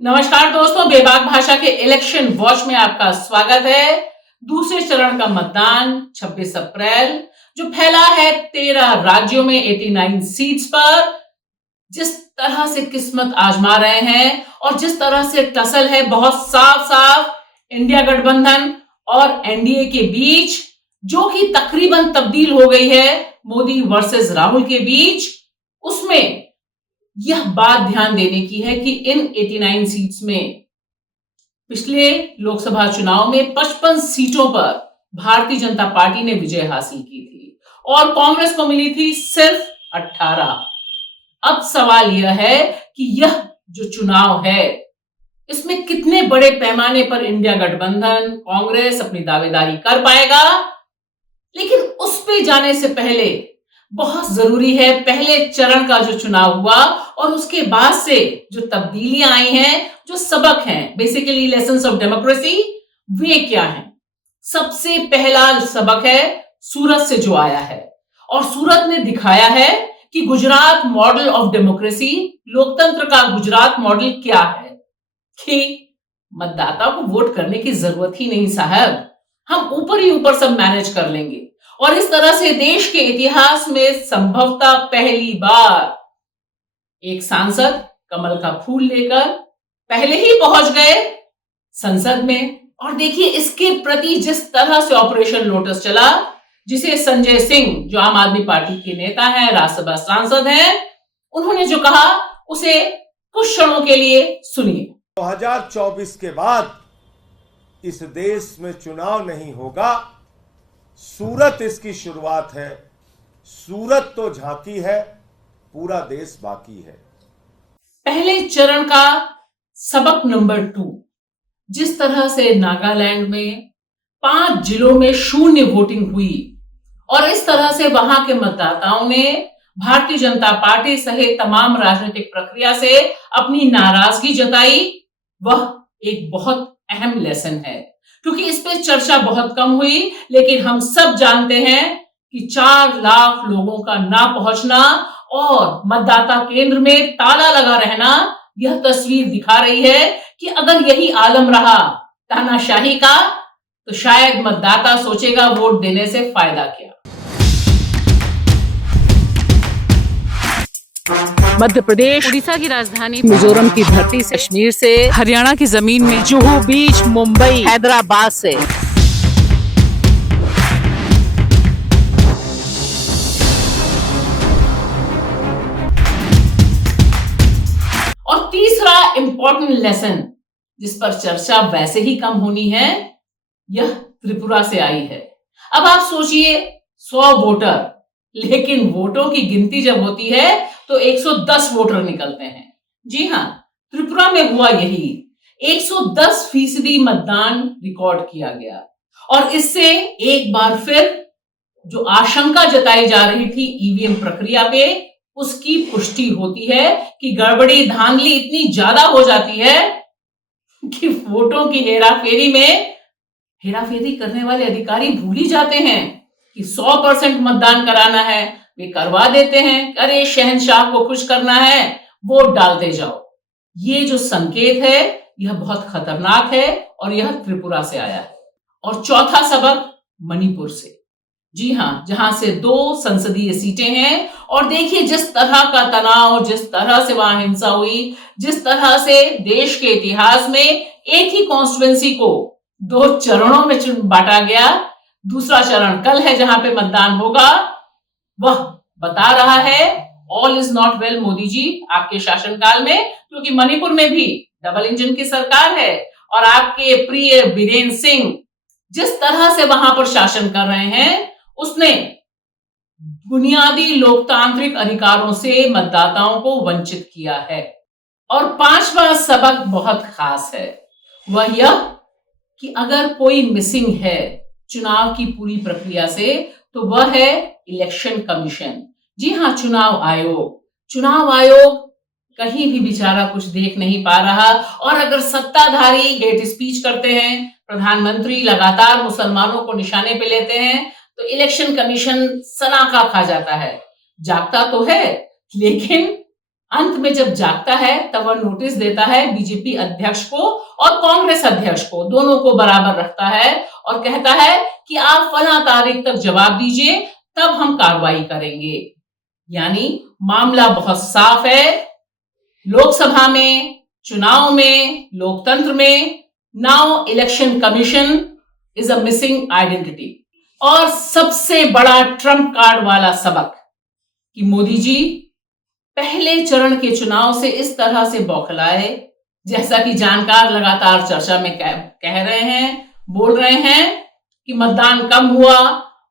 नमस्कार दोस्तों, बेबाक भाषा के इलेक्शन वॉच में आपका स्वागत है। दूसरे चरण का मतदान 26 अप्रैल जो फैला है 13 राज्यों में 89 सीट्स पर। जिस तरह से किस्मत आजमा रहे हैं और जिस तरह से टसल है बहुत साफ साफ इंडिया गठबंधन और एनडीए के बीच, जो कि तकरीबन तब्दील हो गई है मोदी वर्सेस राहुल के बीच, उसमें यह बात ध्यान देने की है कि इन 89 सीट्स में पिछले लोकसभा चुनाव में 55 सीटों पर भारतीय जनता पार्टी ने विजय हासिल की थी और कांग्रेस को मिली थी सिर्फ 18। अब सवाल यह है कि यह जो चुनाव है इसमें कितने बड़े पैमाने पर इंडिया गठबंधन कांग्रेस अपनी दावेदारी कर पाएगा। लेकिन उस पे जाने से पहले बहुत जरूरी है पहले चरण का जो चुनाव हुआ और उसके बाद से जो तब्दीलियां आई हैं, जो सबक हैं, बेसिकली लेसन्स ऑफ डेमोक्रेसी, वे क्या हैं। सबसे पहला सबक है सूरत से जो आया है और सूरत ने दिखाया है कि गुजरात मॉडल ऑफ डेमोक्रेसी, लोकतंत्र का गुजरात मॉडल क्या है कि मतदाता को वोट करने की जरूरत ही नहीं साहब, हम ऊपर ही ऊपर सब मैनेज कर लेंगे। और इस तरह से देश के इतिहास में संभवतः पहली बार एक सांसद कमल का फूल लेकर पहले ही पहुंच गए संसद में। और देखिए इसके प्रति जिस तरह से ऑपरेशन लोटस चला, जिसे संजय सिंह जो आम आदमी पार्टी के नेता हैं, राज्यसभा सांसद हैं, उन्होंने जो कहा उसे कुछ क्षणों के लिए सुनिए। 2024 के बाद इस देश में चुनाव नहीं होगा, सूरत इसकी शुरुआत है। सूरत तो झांकी है, पूरा देश बाकी है। पहले चरण का सबक नंबर 2, जिस तरह से नागालैंड में 5 जिलों में शून्य वोटिंग हुई और इस तरह से वहां के मतदाताओं ने भारतीय जनता पार्टी सहित तमाम राजनीतिक प्रक्रिया से अपनी नाराजगी जताई, वह एक बहुत अहम लेसन है। क्योंकि इस पे चर्चा बहुत कम हुई, लेकिन हम सब जानते हैं कि 4 लाख लोगों का ना पहुंचना और मतदाता केंद्र में ताला लगा रहना, यह तस्वीर दिखा रही है कि अगर यही आलम रहा तानाशाही का, तो शायद मतदाता सोचेगा वोट देने से फायदा क्या। मध्य प्रदेश, उड़ीसा की राजधानी मिजोरम की धरती से, कश्मीर से, हरियाणा की जमीन में, जुहू बीच, मुंबई, हैदराबाद से, और तीसरा इंपॉर्टेंट लेसन जिस पर चर्चा वैसे ही कम होनी है, यह त्रिपुरा से आई है। अब आप सोचिए 100 वोटर, लेकिन वोटों की गिनती जब होती है तो 110 वोटर निकलते हैं। जी हां, त्रिपुरा में हुआ यही, 110% मतदान रिकॉर्ड किया गया और इससे एक बार फिर जो आशंका जताई जा रही थी ईवीएम प्रक्रिया पे, उसकी पुष्टि होती है कि गड़बड़ी धांधली इतनी ज्यादा हो जाती है कि वोटों की हेराफेरी में हेराफेरी करने वाले अधिकारी भूल ही जाते हैं कि 100% मतदान कराना है, वे करवा देते हैं। अरे शहंशाह को खुश करना है, वोट डालते जाओ। ये जो संकेत है यह बहुत खतरनाक है और यह त्रिपुरा से आया है। और चौथा सबक मणिपुर से, जी हां, जहां से 2 संसदीय सीटें हैं। और देखिए जिस तरह का तनाव, जिस तरह से वहां हिंसा हुई, जिस तरह से देश के इतिहास में एक ही कॉन्स्टिट्यूएंसी को 2 चरणों में बांटा गया। दूसरा चरण कल है जहां पे मतदान होगा। वह बता रहा है all is not well Modi ji आपके शासनकाल में, क्योंकि मणिपुर में भी डबल इंजन की सरकार है और आपके प्रिय बीरेन सिंह जिस तरह से वहां पर शासन कर रहे हैं, उसने बुनियादी लोकतांत्रिक अधिकारों से मतदाताओं को वंचित किया है। और 5वां सबक बहुत खास है, वह यह कि अगर कोई मिसिंग है चुनाव की पूरी प्रक्रिया से, तो वह है इलेक्शन कमीशन। जी हां, चुनाव आयोग। चुनाव आयोग कहीं भी बेचारा कुछ देख नहीं पा रहा। और अगर सत्ताधारी हेट स्पीच करते हैं, प्रधानमंत्री लगातार मुसलमानों को निशाने पे लेते हैं, तो इलेक्शन कमीशन सनाका खा जाता है। जागता तो है, लेकिन अंत में जब जागता है तब वह नोटिस देता है बीजेपी अध्यक्ष को और कांग्रेस अध्यक्ष को, दोनों को बराबर रखता है और कहता है कि आप फला तारीख तक जवाब दीजिए, तब हम कार्रवाई करेंगे। यानी मामला बहुत साफ है। लोकसभा में, चुनाव में, लोकतंत्र में now election commission is a missing identity. और सबसे बड़ा ट्रम्प कार्ड वाला सबक कि मोदी जी पहले चरण के चुनाव से इस तरह से बौखलाए, जैसा कि जानकार लगातार चर्चा में कह रहे हैं, बोल रहे हैं कि मतदान कम हुआ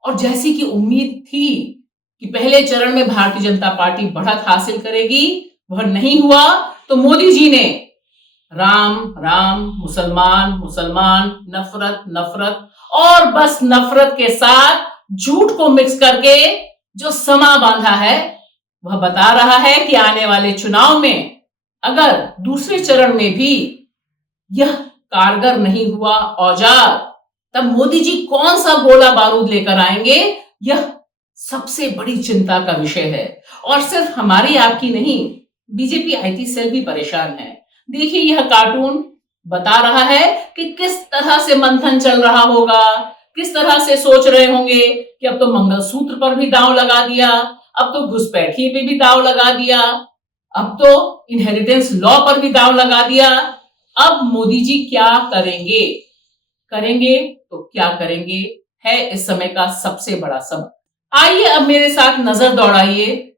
और जैसी कि उम्मीद थी कि पहले चरण में भारतीय जनता पार्टी बढ़त हासिल करेगी, वह नहीं हुआ। तो मोदी जी ने राम राम, मुसलमान मुसलमान, नफरत नफरत और बस नफरत के साथ झूठ को मिक्स करके जो समा बांधा है, वह बता रहा है कि आने वाले चुनाव में अगर दूसरे चरण में भी यह कारगर नहीं हुआ औजार, तब मोदी जी कौन सा गोला बारूद लेकर आएंगे, यह सबसे बड़ी चिंता का विषय है। और सिर्फ हमारी आपकी नहीं, बीजेपी आईटी सेल भी परेशान है। देखिए, यह कार्टून बता रहा है कि किस तरह से मंथन चल रहा होगा, किस तरह से सोच रहे होंगे कि अब तो मंगलसूत्र पर भी दांव लगा दिया, अब तो घुसपैठिए पे भी दांव लगा दिया, अब तो इनहेरिटेंस लॉ पर भी दांव लगा दिया। अब मोदी जी क्या करेंगे तो क्या करेंगे, है इस समय का सबसे बड़ा सबक। आइए अब मेरे साथ नजर दौड़ाइए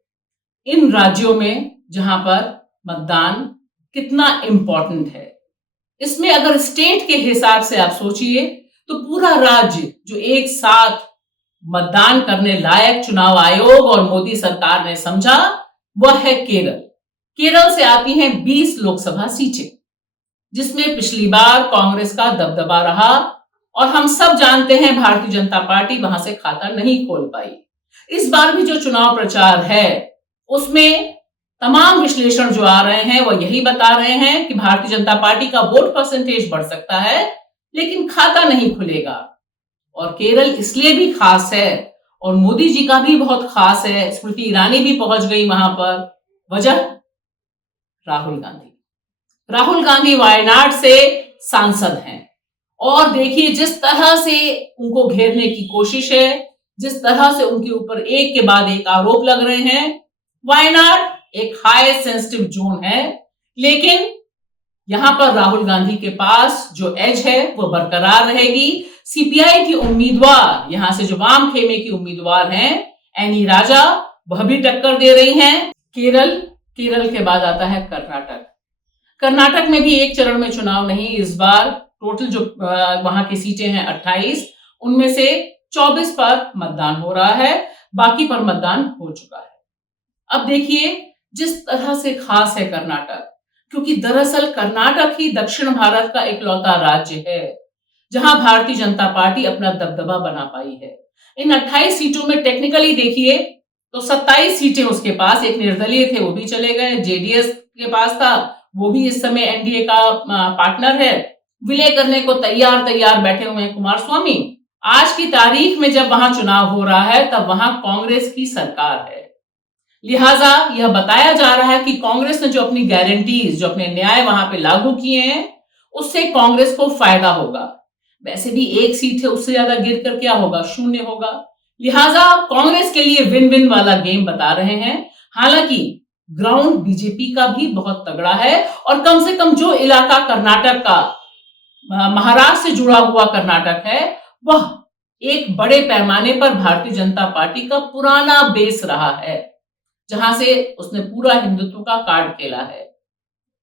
इन राज्यों में जहां पर मतदान कितना इंपॉर्टेंट है। इसमें अगर स्टेट के हिसाब से आप सोचिए तो पूरा राज्य जो एक साथ मतदान करने लायक चुनाव आयोग और मोदी सरकार ने समझा, वह है केरल। केरल से आती हैं 20 लोकसभा सीटें, जिसमें पिछली बार कांग्रेस का दबदबा रहा और हम सब जानते हैं भारतीय जनता पार्टी वहां से खाता नहीं खोल पाई। इस बार भी जो चुनाव प्रचार है उसमें तमाम विश्लेषण जो आ रहे हैं वह यही बता रहे हैं कि भारतीय जनता पार्टी का वोट परसेंटेज बढ़ सकता है, लेकिन खाता नहीं खुलेगा। और केरल इसलिए भी खास है और मोदी जी का भी बहुत खास है, स्मृति ईरानी भी पहुंच गई वहां पर। वजह राहुल गांधी वायनाड से सांसद हैं और देखिए जिस तरह से उनको घेरने की कोशिश है, जिस तरह से उनके ऊपर एक के बाद एक आरोप लग रहे हैं। वायनाड एक हाई सेंसिटिव जोन है, लेकिन यहां पर राहुल गांधी के पास जो एज है वो बरकरार रहेगी। सीपीआई की उम्मीदवार, यहां से जो वाम खेमे की उम्मीदवार हैं एनी राजा, वह भी टक्कर दे रही हैं। केरल के बाद आता है कर्नाटक में भी एक चरण में चुनाव नहीं, इस बार टोटल जो वहां की सीटें हैं 28, उनमें से 24 पर मतदान हो रहा है, बाकी पर मतदान हो चुका है। अब देखिए जिस तरह से खास है कर्नाटक, क्योंकि दरअसल कर्नाटक ही दक्षिण भारत का इकलौता राज्य है जहां भारतीय जनता पार्टी अपना दबदबा बना पाई है। इन 28 सीटों में टेक्निकली देखिए तो 27 सीटें उसके पास, एक निर्दलीय थे वो भी चले गए, जेडीएस के पास था वो भी इस समय एनडीए का पार्टनर है, विलय करने को तैयार बैठे हुए हैं कुमारस्वामी। आज की तारीख में जब वहां चुनाव हो रहा है तब वहां कांग्रेस की सरकार है, लिहाजा यह बताया जा रहा है कि कांग्रेस ने जो अपनी गारंटीज, जो अपने न्याय वहां पे लागू किए हैं, उससे कांग्रेस को फायदा होगा। वैसे भी एक सीट है, उससे ज्यादा गिर कर क्या होगा, शून्य होगा। लिहाजा कांग्रेस के लिए विन विन वाला गेम बता रहे हैं। हालांकि ग्राउंड बीजेपी का भी बहुत तगड़ा है और कम से कम जो इलाका कर्नाटक का महाराष्ट्र से जुड़ा हुआ कर्नाटक है, वह एक बड़े पैमाने पर भारतीय जनता पार्टी का पुराना बेस रहा है, जहां से उसने पूरा हिंदुत्व का कार्ड खेला है।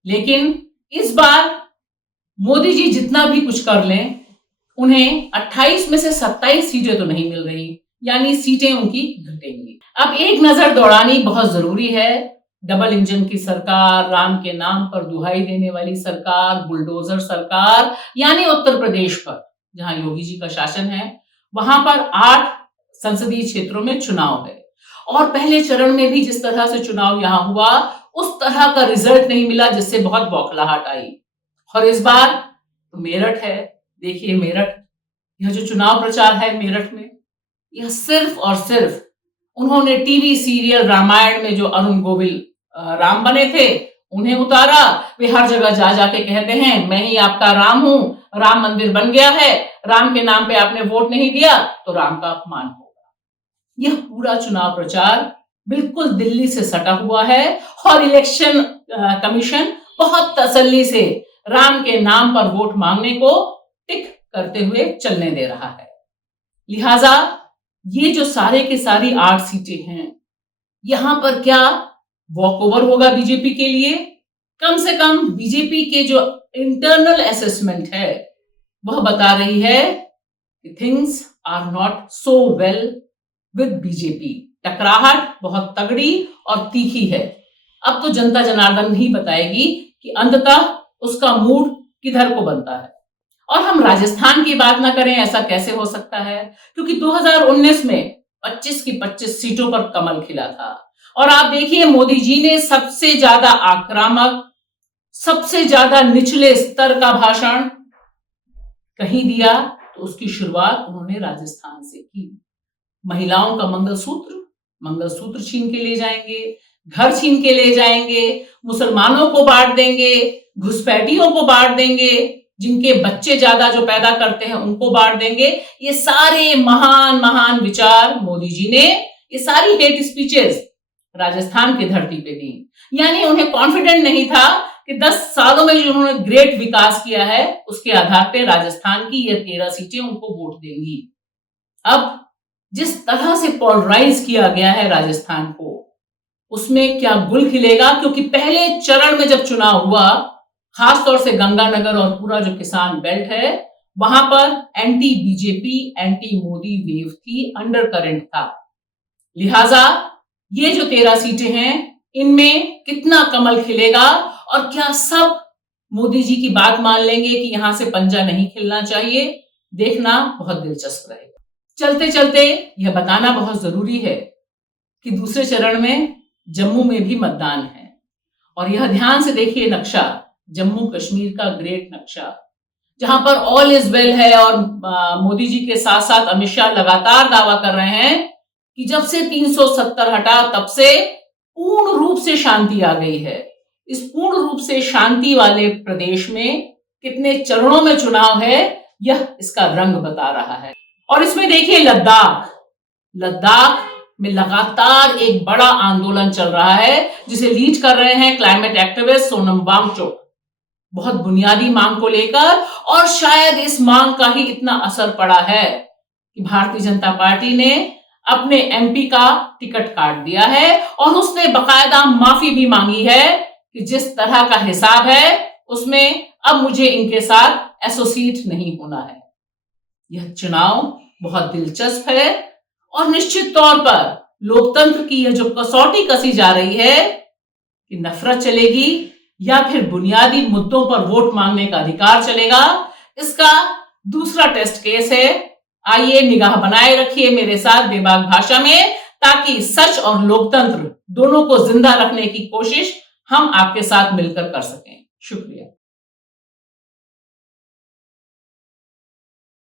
लेकिन इस बार मोदी जी जितना भी कुछ कर लें, उन्हें 28 में से 27 सीटें तो नहीं मिल रही, यानी सीटें उनकी घटेंगी। अब एक नजर दौड़ानी बहुत जरूरी है। डबल इंजन की सरकार, राम के नाम पर दुहाई देने वाली सरकार, बुलडोजर सरकार, यानी उत्तर प्रदेश पर जहां योगी जी का शासन है, वहां पर 8 संसदीय क्षेत्रों में चुनाव है और पहले चरण में भी जिस तरह से चुनाव यहां हुआ उस तरह का रिजल्ट नहीं मिला जिससे बहुत बौखलाहट आई। और इस बार तो मेरठ है, देखिए मेरठ, यह जो चुनाव प्रचार है मेरठ में, यह सिर्फ और सिर्फ उन्होंने टीवी सीरियल रामायण में जो अरुण गोविल राम बने थे उन्हें उतारा। वे हर जगह जा जाके कहते हैं मैं ही आपका राम हूं, राम मंदिर बन गया है, राम के नाम पे आपने वोट नहीं दिया तो राम का अपमान होगा। यह पूरा चुनाव प्रचार बिल्कुल दिल्ली से सटा हुआ है और इलेक्शन कमीशन बहुत तसल्ली से राम के नाम पर वोट मांगने को टिक करते हुए चलने दे रहा है। लिहाजा ये जो सारे की सारी 8 सीटें हैं, यहां पर क्या वॉकओवर होगा बीजेपी के लिए? कम से कम बीजेपी के जो इंटरनल असेसमेंट है वह बता रही है कि things are not so well with BJP. टकराहट बहुत तगड़ी और तीखी है। अब तो जनता जनार्दन ही बताएगी कि अंततः उसका मूड किधर को बनता है। और हम राजस्थान की बात ना करें ऐसा कैसे हो सकता है, क्योंकि 2019 में 25 की 25 सीटों पर कमल खिला था। और आप देखिए मोदी जी ने सबसे ज्यादा आक्रामक, सबसे ज्यादा निचले स्तर का भाषण कहीं दिया तो उसकी शुरुआत उन्होंने राजस्थान से की। महिलाओं का मंगलसूत्र छीन के ले जाएंगे, घर छीन के ले जाएंगे, मुसलमानों को बांट देंगे, घुसपैठियों को बांट देंगे, जिनके बच्चे ज्यादा जो पैदा करते हैं उनको बांट देंगे। ये सारे महान महान विचार मोदी जी ने, ये सारी हेट स्पीचेस राजस्थान की धरती पे दी। यानी उन्हें कॉन्फिडेंट नहीं था कि 10 सालों में जो उन्होंने ग्रेट विकास किया है उसके आधार पे राजस्थान की ये 13 सीटें उनको वोट देंगी। अब जिस तरह से पोलराइज किया गया है राजस्थान को, उसमें क्या गुल खिलेगा? क्योंकि पहले चरण में जब चुनाव हुआ, खासतौर से गंगानगर और पूरा जो किसान बेल्ट है, वहां पर anti BJP, anti Modi wave थी, अंडर करंट था। लिहाजा ये जो 13 सीटें हैं, इनमें कितना कमल खिलेगा और क्या सब मोदी जी की बात मान लेंगे कि यहां से पंजा नहीं खिलना चाहिए? देखना बहुत दिलचस्प रहेगा। चलते चलते यह बताना बहुत जरूरी है कि दूसरे चरण में जम्मू में भी मतदान है। और यह ध्यान से देखिए नक्शा, जम्मू कश्मीर का ग्रेट नक्शा, जहां पर ऑल इज वेल है। और मोदी जी के साथ साथ अमित शाह लगातार दावा कर रहे हैं कि जब से 370 हटा तब से पूर्ण रूप से शांति आ गई है। इस पूर्ण रूप से शांति वाले प्रदेश में कितने चरणों में चुनाव है, यह इसका रंग बता रहा है। और इसमें देखिए लद्दाख में लगातार एक बड़ा आंदोलन चल रहा है, जिसे लीड कर रहे हैं क्लाइमेट एक्टिविस्ट सोनम वांगचुक, बहुत बुनियादी मांग को लेकर। और शायद इस मांग का ही इतना असर पड़ा है कि भारतीय जनता पार्टी ने अपने एमपी का टिकट काट दिया है और उसने बकायदा माफी भी मांगी है कि जिस तरह का हिसाब है उसमें अब मुझे इनके साथ एसोसिएट नहीं होना है। यह चुनाव बहुत दिलचस्प है और निश्चित तौर पर लोकतंत्र की यह जो कसौटी कसी जा रही है कि नफरत चलेगी या फिर बुनियादी मुद्दों पर वोट मांगने का अधिकार चलेगा, इसका दूसरा टेस्ट केस है। आइए निगाह बनाए रखिए मेरे साथ बेबाक भाषा में, ताकि सच और लोकतंत्र दोनों को जिंदा रखने की कोशिश हम आपके साथ मिलकर कर सकें। शुक्रिया।